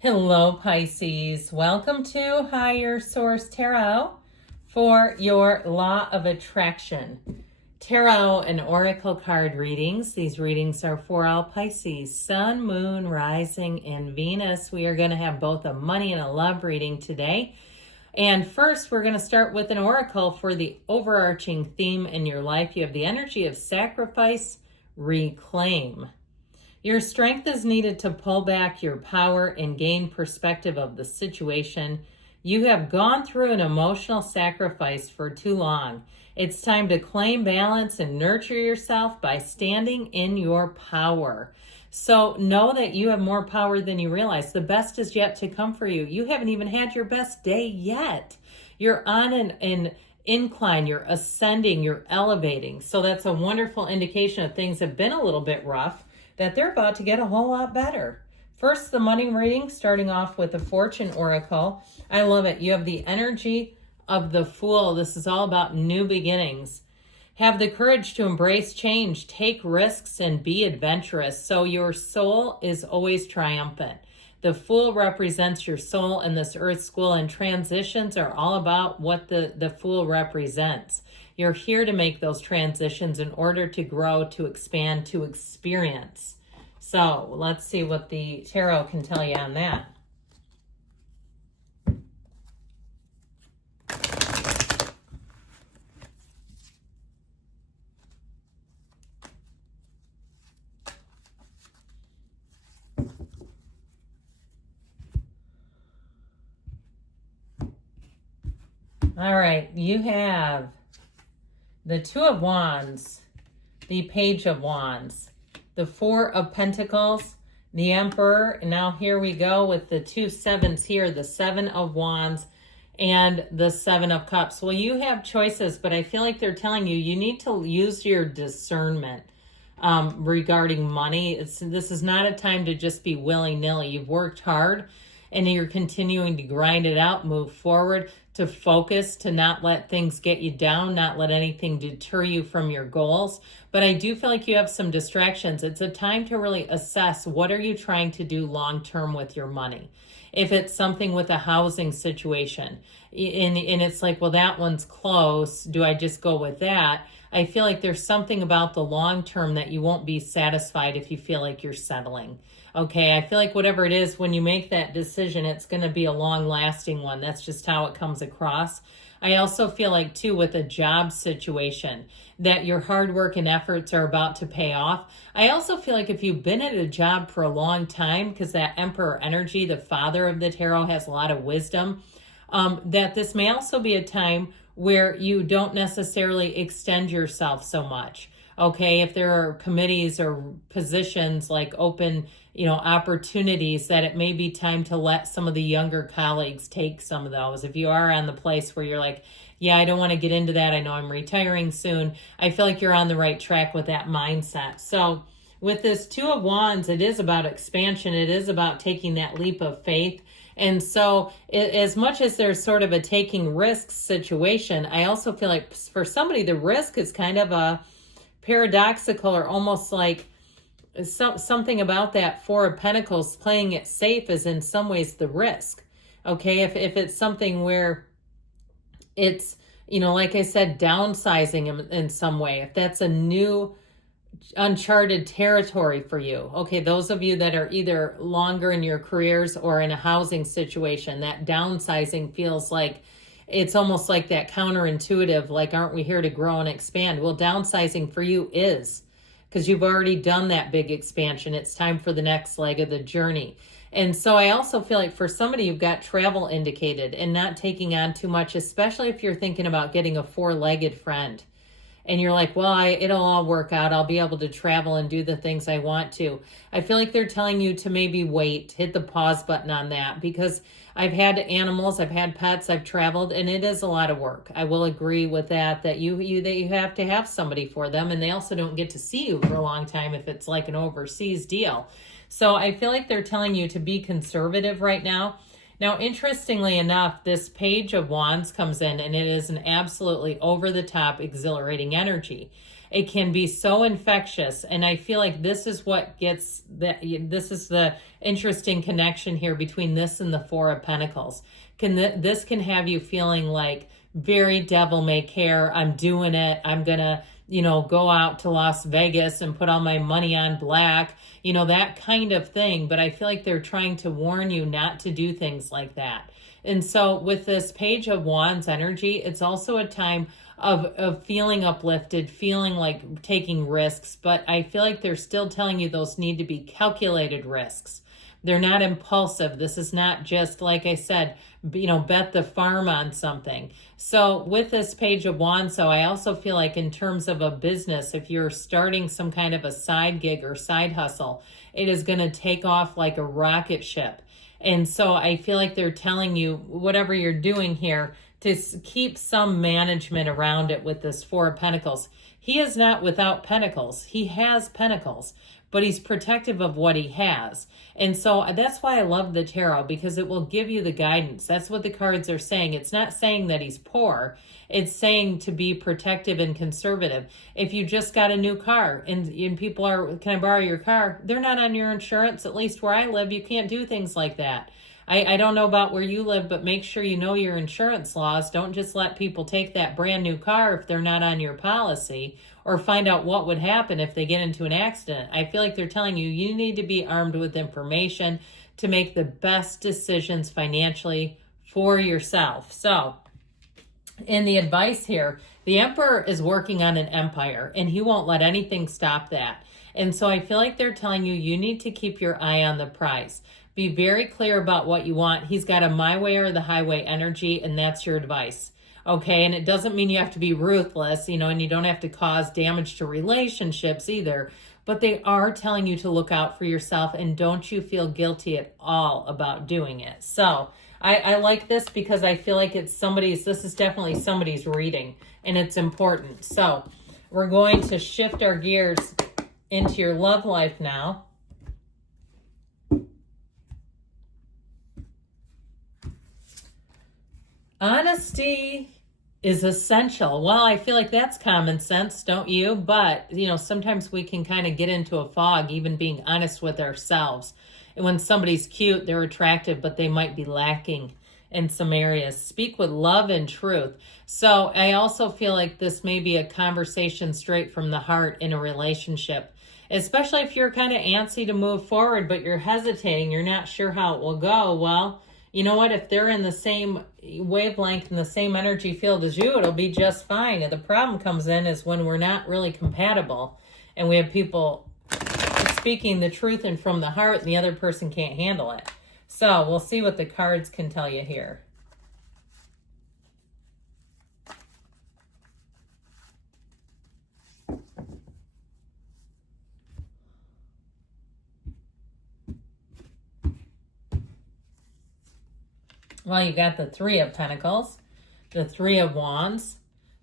Hello, Pisces. Welcome to Higher Source Tarot for your Law of Attraction Tarot and Oracle card readings. These readings are for all Pisces, Sun, Moon, Rising, and Venus. We are going to have both a money and a love reading today. And first, we're going to start with an oracle for the overarching theme in your life. You have the energy of sacrifice, reclaim. Your strength is needed to pull back your power and gain perspective of the situation. You have gone through an emotional sacrifice for too long. It's time to claim balance and nurture yourself by standing in your power. So know that you have more power than you realize. The best is yet to come for you. You haven't even had your best day yet. You're on an incline, you're ascending, you're elevating. So that's a wonderful indication of things have been a little bit rough, that they're about to get a whole lot better. First, the money reading, starting off with the Fortune Oracle. I love it. You have the energy of the Fool. This is all about new beginnings. Have the courage to embrace change, take risks, and be adventurous. So your soul is always triumphant. The Fool represents your soul in this earth school, and transitions are all about what the Fool represents. You're here to make those transitions in order to grow, to expand, to experience. So let's see what the tarot can tell you on that. All right, you have the Two of Wands, the Page of Wands, the Four of Pentacles, the Emperor, and now here we go with the two sevens here, the Seven of Wands and the Seven of Cups. Well, you have choices, but I feel like they're telling you you need to use your discernment regarding money. This is not a time to just be willy-nilly. You've worked hard and you're continuing to grind it out, move forward, to focus, to not let things get you down, not let anything deter you from your goals. But I do feel like you have some distractions. It's a time to really assess, what are you trying to do long-term with your money? If it's something with a housing situation, and it's like, well, that one's close, do I just go with that? I feel like there's something about the long term that you won't be satisfied if you feel like you're settling. Okay, I feel like whatever it is, when you make that decision, it's going to be a long-lasting one. That's just how it comes across. I also feel like, too, with a job situation, that your hard work and efforts are about to pay off. I also feel like if you've been at a job for a long time, because that Emperor energy, the father of the tarot, has a lot of wisdom, that this may also be a time where you don't necessarily extend yourself so much. Okay, if there are committees or positions like open, opportunities, that it may be time to let some of the younger colleagues take some of those. If you are on the place where you're like, yeah, I don't want to get into that, I know I'm retiring soon, I feel like you're on the right track with that mindset. So with this Two of Wands, it is about expansion. It is about taking that leap of faith. And so as much as there's sort of a taking risks situation, I also feel like for somebody, the risk is kind of a paradoxical, or almost like something about that Four of Pentacles. Playing it safe is in some ways the risk. Okay, if it's something where it's, like I said, downsizing in some way, if that's a new uncharted territory for you. Okay, those of you that are either longer in your careers or in a housing situation, that downsizing feels like it's almost like that counterintuitive, like, aren't we here to grow and expand? Well, downsizing for you is, because you've already done that big expansion. It's time for the next leg of the journey. And so I also feel like for somebody, you've got travel indicated and not taking on too much, especially if you're thinking about getting a four-legged friend. And you're like, well, it'll all work out. I'll be able to travel and do the things I want to. I feel like they're telling you to maybe wait, hit the pause button on that, because I've had animals, I've had pets, I've traveled, and it is a lot of work. I will agree with that you have to have somebody for them, and they also don't get to see you for a long time if it's like an overseas deal. So I feel like they're telling you to be conservative right now. Now, interestingly enough, this Page of Wands comes in, and it is an absolutely over-the-top, exhilarating energy. It can be so infectious. And I feel like this is what gets this is the interesting connection here between this and the Four of Pentacles. This can have you feeling like very devil may care. I'm doing it. I'm going to, go out to Las Vegas and put all my money on black, that kind of thing. But I feel like they're trying to warn you not to do things like that. And so with this Page of Wands energy, it's also a time of feeling uplifted, feeling like taking risks. But I feel like they're still telling you those need to be calculated risks. They're not impulsive. This is not just, like I said, bet the farm on something. So with this Page of Wands, so I also feel like in terms of a business, if you're starting some kind of a side gig or side hustle, it is going to take off like a rocket ship. And so I feel like they're telling you, whatever you're doing here, to keep some management around it with this Four of Pentacles. He is not without pentacles. He has pentacles, but he's protective of what he has. And so that's why I love the tarot, because it will give you the guidance. That's what the cards are saying. It's not saying that he's poor. It's saying to be protective and conservative. If you just got a new car and people are, can I borrow your car? They're not on your insurance. At least where I live, you can't do things like that. I don't know about where you live, but make sure you know your insurance laws. Don't just let people take that brand new car if they're not on your policy, or find out what would happen if they get into an accident. I feel like they're telling you, you need to be armed with information to make the best decisions financially for yourself. So in the advice here, the Emperor is working on an empire, and he won't let anything stop that. And so I feel like they're telling you, you need to keep your eye on the prize. Be very clear about what you want. He's got a my way or the highway energy, and that's your advice. Okay, and it doesn't mean you have to be ruthless, and you don't have to cause damage to relationships either. But they are telling you to look out for yourself, and don't you feel guilty at all about doing it. So I like this because I feel like this is definitely somebody's reading, and it's important. So we're going to shift our gears into your love life now. Honesty is essential. Well, I feel like that's common sense, don't you? But, sometimes we can kind of get into a fog, even being honest with ourselves. And when somebody's cute, they're attractive, but they might be lacking in some areas. Speak with love and truth. So I also feel like this may be a conversation straight from the heart in a relationship, especially if you're kind of antsy to move forward, but you're hesitating. You're not sure how it will go. Well, you know what? If they're in the same wavelength and the same energy field as you, it'll be just fine. And the problem comes in is when we're not really compatible and we have people speaking the truth and from the heart and the other person can't handle it. So we'll see what the cards can tell you here. Well, you got the Three of Pentacles, the Three of Wands,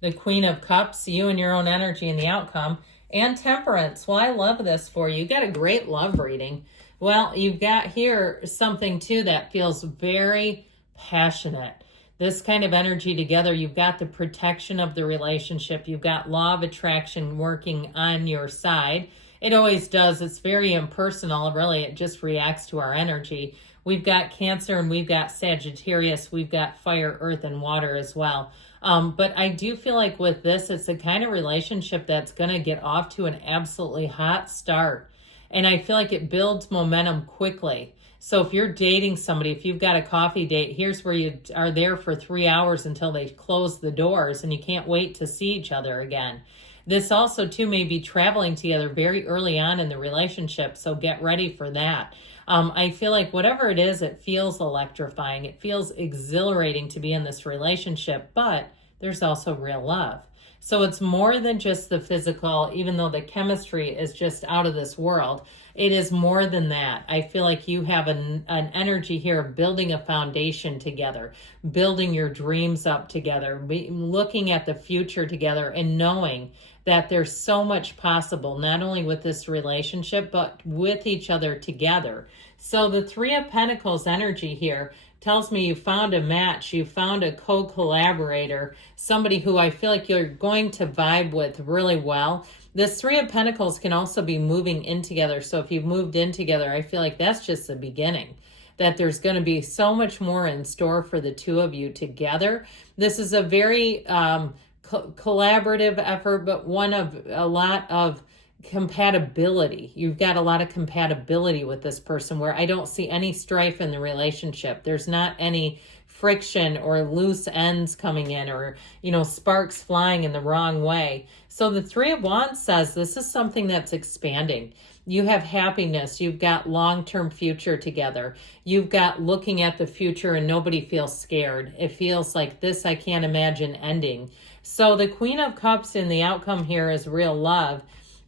the Queen of Cups, you and your own energy and the outcome, and Temperance. Well, I love this for you. You got a great love reading. Well, you've got here something, too, that feels very passionate. This kind of energy together, you've got the protection of the relationship. You've got law of attraction working on your side. It always does. It's very impersonal, really. It just reacts to our energy. We've got Cancer and we've got Sagittarius. We've got fire, earth, and water as well. But I do feel like with this, it's the kind of relationship that's going to get off to an absolutely hot start. And I feel like it builds momentum quickly. So if you're dating somebody, if you've got a coffee date, here's where you are there for 3 hours until they close the doors and you can't wait to see each other again. This also, too, may be traveling together very early on in the relationship, so get ready for that. I feel like whatever it is, it feels electrifying. It feels exhilarating to be in this relationship, but there's also real love. So it's more than just the physical, even though the chemistry is just out of this world. It is more than that. I feel like you have an energy here of building a foundation together, building your dreams up together, looking at the future together and knowing that there's so much possible, not only with this relationship, but with each other together. So the Three of Pentacles energy here tells me you found a match, you found a co-collaborator, somebody who I feel like you're going to vibe with really well. This Three of Pentacles can also be moving in together. So if you've moved in together, I feel like that's just the beginning, that there's going to be so much more in store for the two of you together. This is a very collaborative effort, but one of a lot of compatibility. You've got a lot of compatibility with this person where I don't see any strife in the relationship. There's not any friction or loose ends coming in, or, sparks flying in the wrong way. So the Three of Wands says this is something that's expanding. You have happiness. You've got long-term future together. You've got looking at the future and nobody feels scared. It feels like this I can't imagine ending. So the Queen of Cups in the outcome here is real love.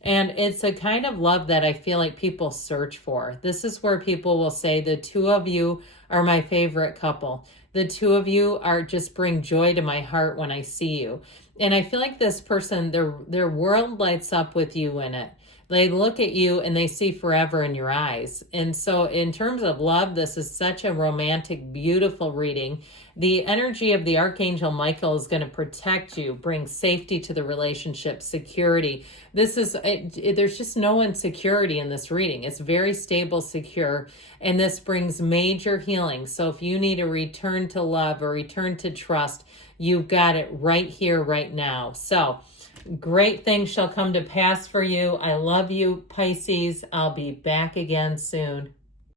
And it's a kind of love that I feel like people search for. This is where people will say, the two of you are my favorite couple. The two of you are just bring joy to my heart when I see you. And I feel like this person, their world lights up with you in it. They look at you and they see forever in your eyes. And so in terms of love, this is such a romantic, beautiful reading. The energy of the Archangel Michael is going to protect you, bring safety to the relationship, security. There's just no insecurity in this reading. It's very stable, secure, and this brings major healing. So if you need a return to love or return to trust, you've got it right here, right now. So great things shall come to pass for you. I love you, Pisces. I'll be back again soon.